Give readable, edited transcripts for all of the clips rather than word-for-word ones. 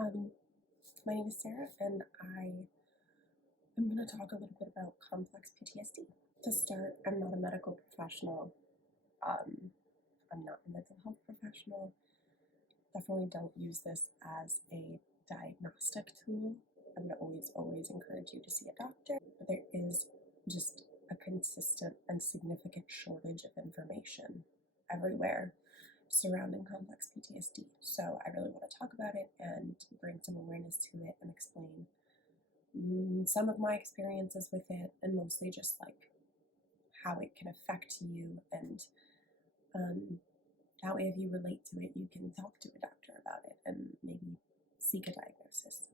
Um, my name is Sarah, and I am going to talk a little bit about complex PTSD. To start, I'm not a medical professional. I'm not a mental health professional. Definitely don't use this as a diagnostic tool. I would always encourage you to see a doctor. But there is just a consistent and significant shortage of information everywhere surrounding complex PTSD. So I really want to talk about it and bring some awareness to it and explain some of my experiences with it, and mostly just like how it can affect you, and that way if you relate to it, you can talk to a doctor about it and maybe seek a diagnosis.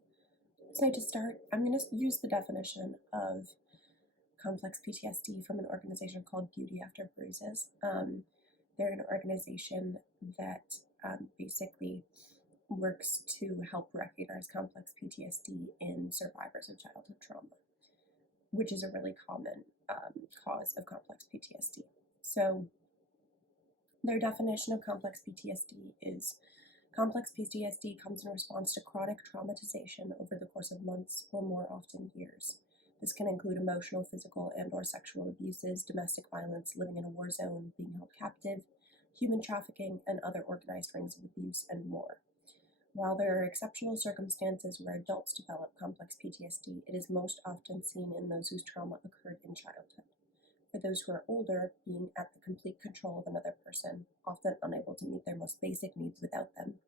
So to start, I'm going to use the definition of complex PTSD from an organization called Beauty After Bruises. They're an organization that basically works to help recognize complex PTSD in survivors of childhood trauma, which is a really common cause of complex PTSD. So their definition of complex PTSD is: complex PTSD comes in response to chronic traumatization over the course of months or more often years. This can include emotional, physical, and/or sexual abuses, domestic violence, living in a war zone, being held captive, human trafficking, and other organized rings of abuse, and more. While there are exceptional circumstances where adults develop complex PTSD, it is most often seen in those whose trauma occurred in childhood. For those who are older, being at the complete control of another person, often unable to meet their most basic needs without them,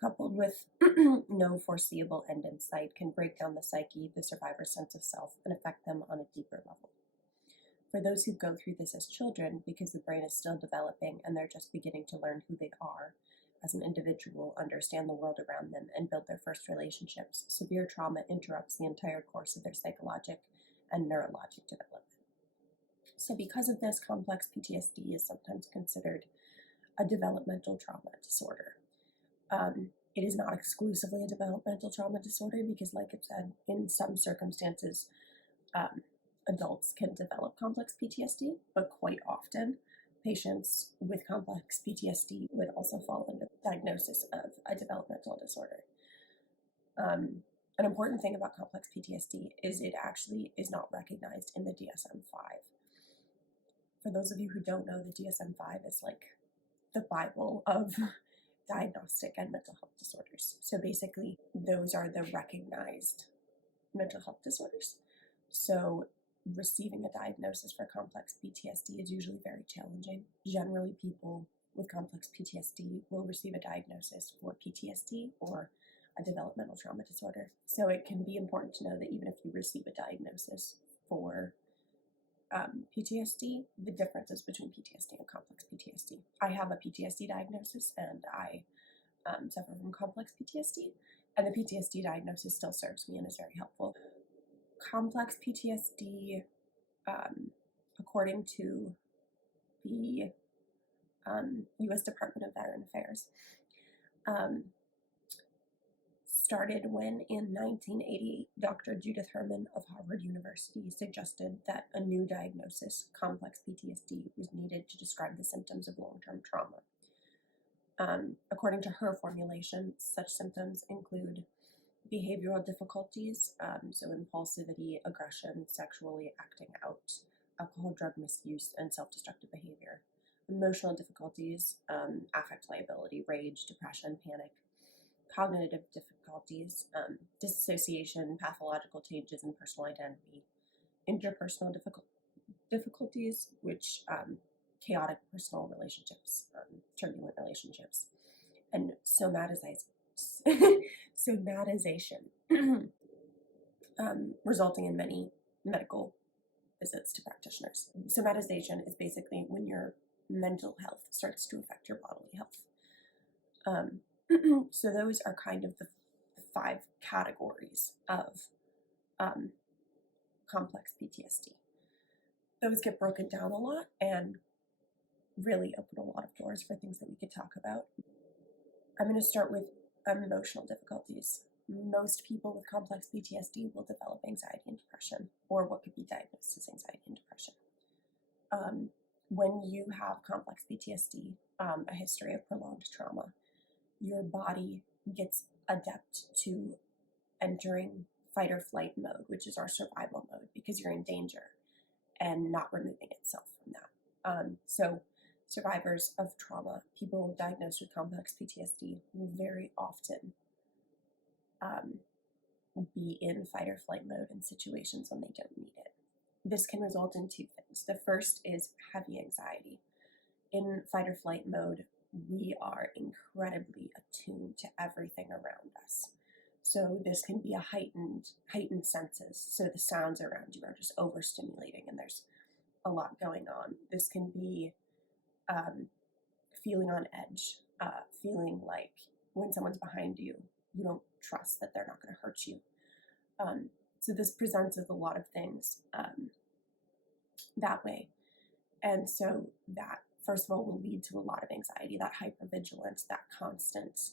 coupled with no foreseeable end in sight, can break down the psyche, the survivor's sense of self, and affect them on a deeper level. For those who go through this as children, because the brain is still developing and they're just beginning to learn who they are as an individual, understand the world around them, and build their first relationships, severe trauma interrupts the entire course of their psychologic and neurologic development. So because of this, complex PTSD is sometimes considered a developmental trauma disorder. It is not exclusively a developmental trauma disorder because, like I said, in some circumstances, adults can develop complex PTSD, but quite often, patients with complex PTSD would also fall under the diagnosis of a developmental disorder. An important thing about complex PTSD is it actually is not recognized in the DSM-5. For those of you who don't know, the DSM-5 is like the Bible of diagnostic and mental health disorders. So basically, those are the recognized mental health disorders. So receiving a diagnosis for complex PTSD is usually very challenging. Generally, people with complex PTSD will receive a diagnosis for PTSD or a developmental trauma disorder. So it can be important to know that even if you receive a diagnosis for PTSD, the differences between PTSD and complex PTSD. I have a PTSD diagnosis, and I suffer from complex PTSD, and the PTSD diagnosis still serves me and is very helpful. Complex PTSD, according to the U.S. Department of Veteran Affairs, started when, in 1988, Dr. Judith Herman of Harvard University suggested that a new diagnosis, complex PTSD, was needed to describe the symptoms of long-term trauma. According to her formulation, such symptoms include behavioral difficulties, so impulsivity, aggression, sexually acting out, alcohol, drug misuse, and self-destructive behavior. Emotional difficulties, affect liability, rage, depression, panic. Cognitive difficulties, dissociation, pathological changes in personal identity. Interpersonal difficulties, which chaotic personal relationships, turbulent relationships. And somatization, resulting in many medical visits to practitioners. Somatization is basically when your mental health starts to affect your bodily health. So those are kind of the 5 categories of complex PTSD. Those get broken down a lot and really open a lot of doors for things that we could talk about. I'm going to start with emotional difficulties. Most people with complex PTSD will develop anxiety and depression, or what could be diagnosed as anxiety and depression. When you have complex PTSD, a history of prolonged trauma, your body gets adept to entering fight or flight mode, which is our survival mode, because you're in danger, and not removing itself from that. So survivors of trauma, people diagnosed with complex PTSD, will very often be in fight or flight mode in situations when they don't need it. This can result in two things. The first is heavy anxiety. In fight or flight mode, we are incredibly attuned to everything around us. So this can be a heightened senses. So the sounds around you are just overstimulating and there's a lot going on. This can be feeling on edge, feeling like when someone's behind you, you don't trust that they're not going to hurt you. So this presents as a lot of things that way. And so that, first of all, will lead to a lot of anxiety, that hypervigilance, that constant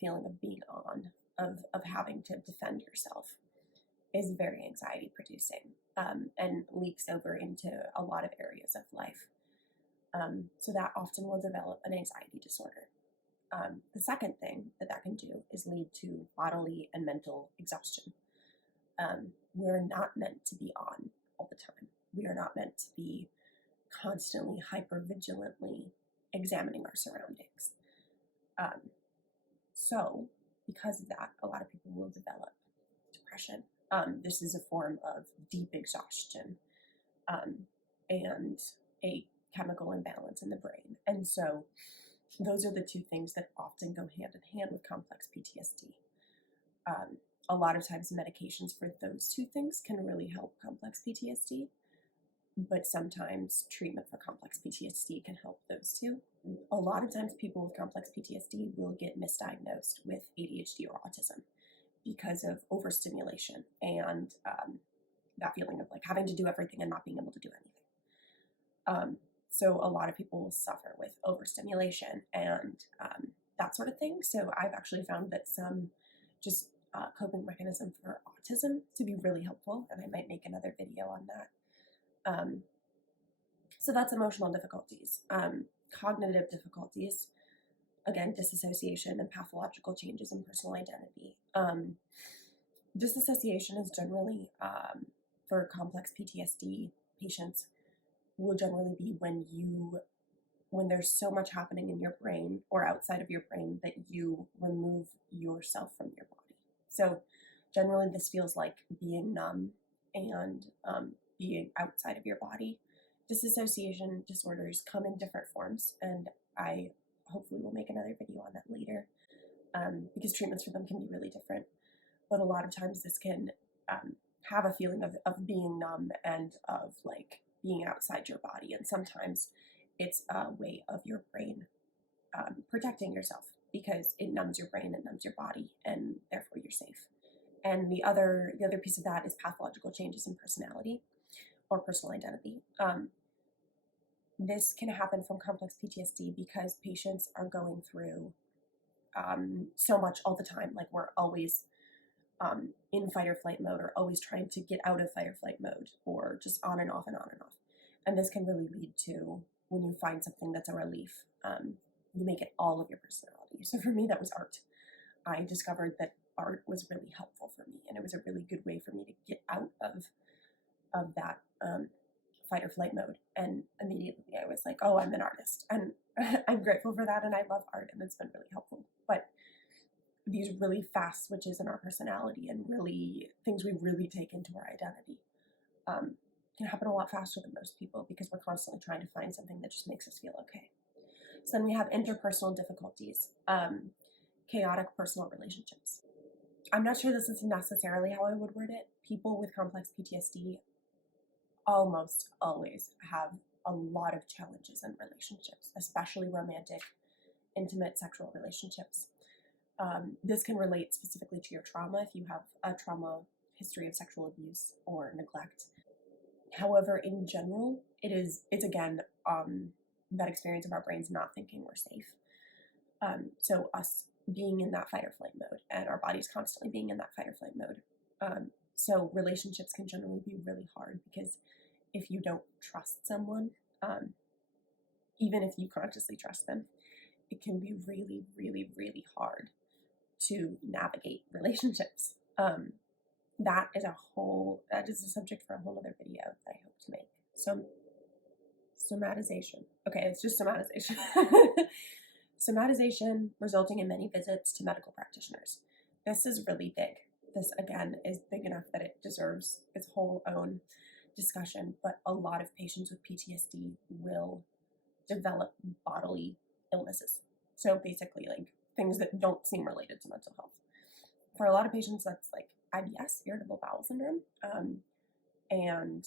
feeling of being on, of having to defend yourself, is very anxiety producing, and leaks over into a lot of areas of life. So that often will develop an anxiety disorder. The second thing that can do is lead to bodily and mental exhaustion. We're not meant to be on all the time. We are not meant to be constantly hypervigilantly examining our surroundings. So because of that, a lot of people will develop depression. This is a form of deep exhaustion and a chemical imbalance in the brain. And so those are the two things that often go hand in hand with complex PTSD. A lot of times medications for those two things can really help complex PTSD, but sometimes treatment for complex PTSD can help those two. A lot of times people with complex PTSD will get misdiagnosed with ADHD or autism because of overstimulation and that feeling of like having to do everything and not being able to do anything. So a lot of people will suffer with overstimulation and that sort of thing. So I've actually found that some just coping mechanism for autism to be really helpful, and I might make another video on that. So that's emotional difficulties. Cognitive difficulties, again, disassociation and pathological changes in personal identity. Disassociation is generally, for complex PTSD patients, will generally be when there's so much happening in your brain or outside of your brain that you remove yourself from your body. So generally this feels like being numb and being outside of your body. Disassociation disorders come in different forms, and I hopefully will make another video on that later, because treatments for them can be really different. But a lot of times this can have a feeling of being numb and of like being outside your body, and sometimes it's a way of your brain protecting yourself because it numbs your brain, it numbs your body, and therefore you're safe. And the other piece of that is pathological changes in personality or personal identity. This can happen from complex PTSD because patients are going through so much all the time. Like we're always in fight or flight mode, or always trying to get out of fight or flight mode, or just on and off and on and off. And this can really lead to, when you find something that's a relief, you make it all of your personality. So for me, that was art. I discovered that art was really helpful for me, and it was a really good way for me to get out of that fight or flight mode. And immediately I was like, oh, I'm an artist, and I'm grateful for that, and I love art, and it's been really helpful. But these really fast switches in our personality and really things we really take into our identity can happen a lot faster than most people, because we're constantly trying to find something that just makes us feel okay. So then we have interpersonal difficulties, chaotic personal relationships. I'm not sure this is necessarily how I would word it. People with complex PTSD almost always have a lot of challenges in relationships, especially romantic, intimate, sexual relationships. This can relate specifically to your trauma if you have a trauma history of sexual abuse or neglect. However, in general, it's again that experience of our brains not thinking we're safe. So us being in that fight or flight mode, and our bodies constantly being in that fight or flight mode. So relationships can generally be really hard, because if you don't trust someone, even if you consciously trust them, it can be really, really, really hard to navigate relationships. That is a subject for a whole other video that I hope to make. So, somatization. Okay, it's just somatization. Somatization resulting in many visits to medical practitioners. This is really big. This, again, is big enough that it deserves its whole own discussion, but a lot of patients with PTSD will develop bodily illnesses. So basically, like, things that don't seem related to mental health. For a lot of patients, that's like IBS, irritable bowel syndrome. And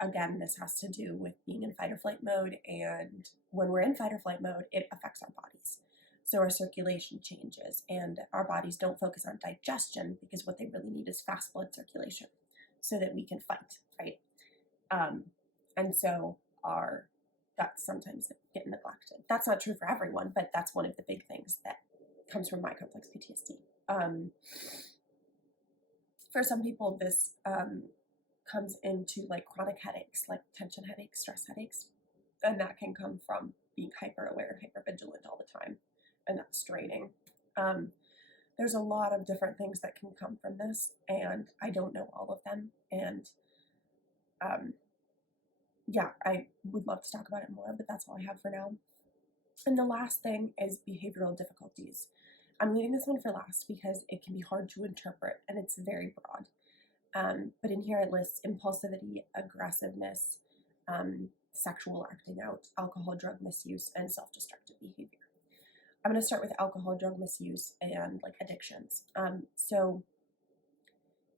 again, this has to do with being in fight or flight mode. And when we're in fight or flight mode, it affects our bodies. So our circulation changes, and our bodies don't focus on digestion because what they really need is fast blood circulation so that we can fight, right? And so our guts sometimes get neglected. That's not true for everyone, but that's one of the big things that comes from my complex PTSD. For some people, this comes into like chronic headaches, like tension headaches, stress headaches, and that can come from being hyper aware and hyper vigilant all the time, and that's draining. There's a lot of different things that can come from this, and I don't know all of them, and yeah, I would love to talk about it more, but that's all I have for now. And the last thing is behavioral difficulties. I'm leaving this one for last because it can be hard to interpret and it's very broad. But in here it lists impulsivity, aggressiveness, sexual acting out, alcohol, drug misuse, and self-destructive behavior. I'm going to start with alcohol, drug misuse, and like addictions. So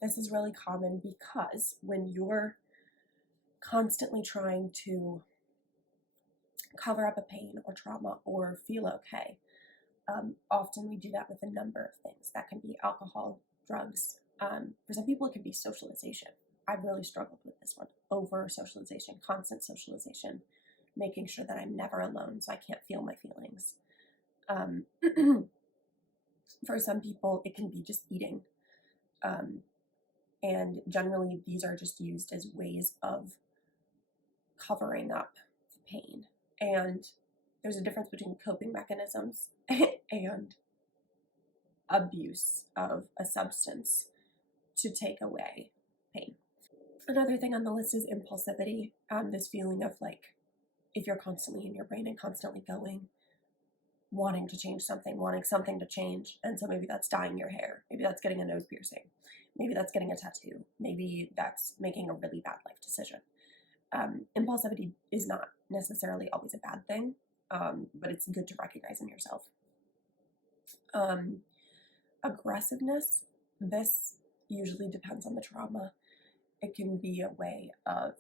this is really common because when you're constantly trying to cover up a pain or trauma or feel okay, often we do that with a number of things. That can be alcohol, drugs. For some people, it can be socialization. I've really struggled with this one. Over socialization, constant socialization, making sure that I'm never alone so I can't feel my feelings. For some people, it can be just eating. And generally, these are just used as ways of covering up the pain. And there's a difference between coping mechanisms and abuse of a substance to take away pain. Another thing on the list is impulsivity. This feeling of like, if you're constantly in your brain and constantly going, wanting to change something, wanting something to change. And so maybe that's dyeing your hair. Maybe that's getting a nose piercing. Maybe that's getting a tattoo. Maybe that's making a really bad life decision. Impulsivity is not necessarily always a bad thing, but it's good to recognize in yourself. Aggressiveness, this usually depends on the trauma. It can be a way of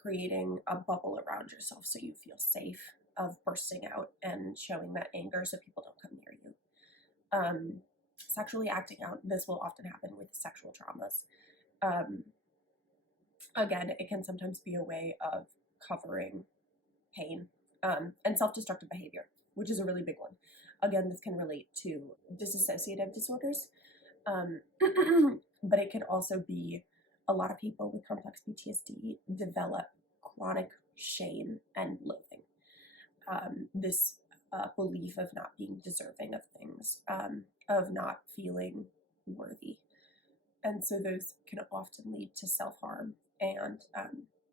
creating a bubble around yourself so you feel safe, of bursting out and showing that anger so people don't come near you. Sexually acting out, this will often happen with sexual traumas. Again, it can sometimes be a way of covering pain, and self-destructive behavior, which is a really big one. Again, this can relate to dissociative disorders, but it can also be a lot of people with complex PTSD develop chronic shame and loathing. This belief of not being deserving of things, of not feeling worthy. And so those can often lead to self-harm and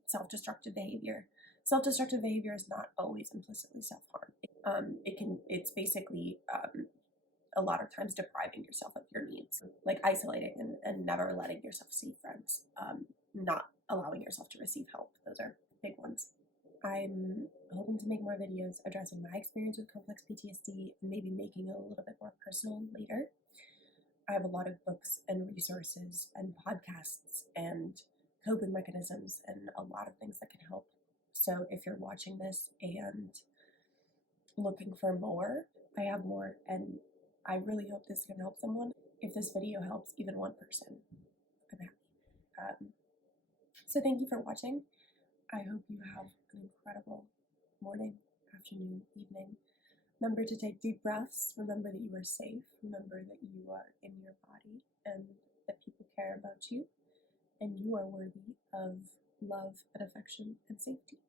self-destructive behavior. Self-destructive behavior is not always implicitly self-harm. It's basically a lot of times depriving yourself of your needs, like isolating and never letting yourself see friends, not allowing yourself to receive help. Those are big ones. I'm hoping to make more videos addressing my experience with complex PTSD and maybe making it a little bit more personal later. I have a lot of books and resources and podcasts and coping mechanisms and a lot of things that can help. So if you're watching this and looking for more, I have more, and I really hope this can help someone. If this video helps even one person, I'm happy. So thank you for watching. I hope you have an incredible morning, afternoon, evening. Remember to take deep breaths. Remember that you are safe. Remember that you are in your body and that people care about you. And you are worthy of love and affection and safety.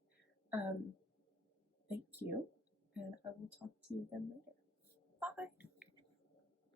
Thank you. And I will talk to you again later. Bye.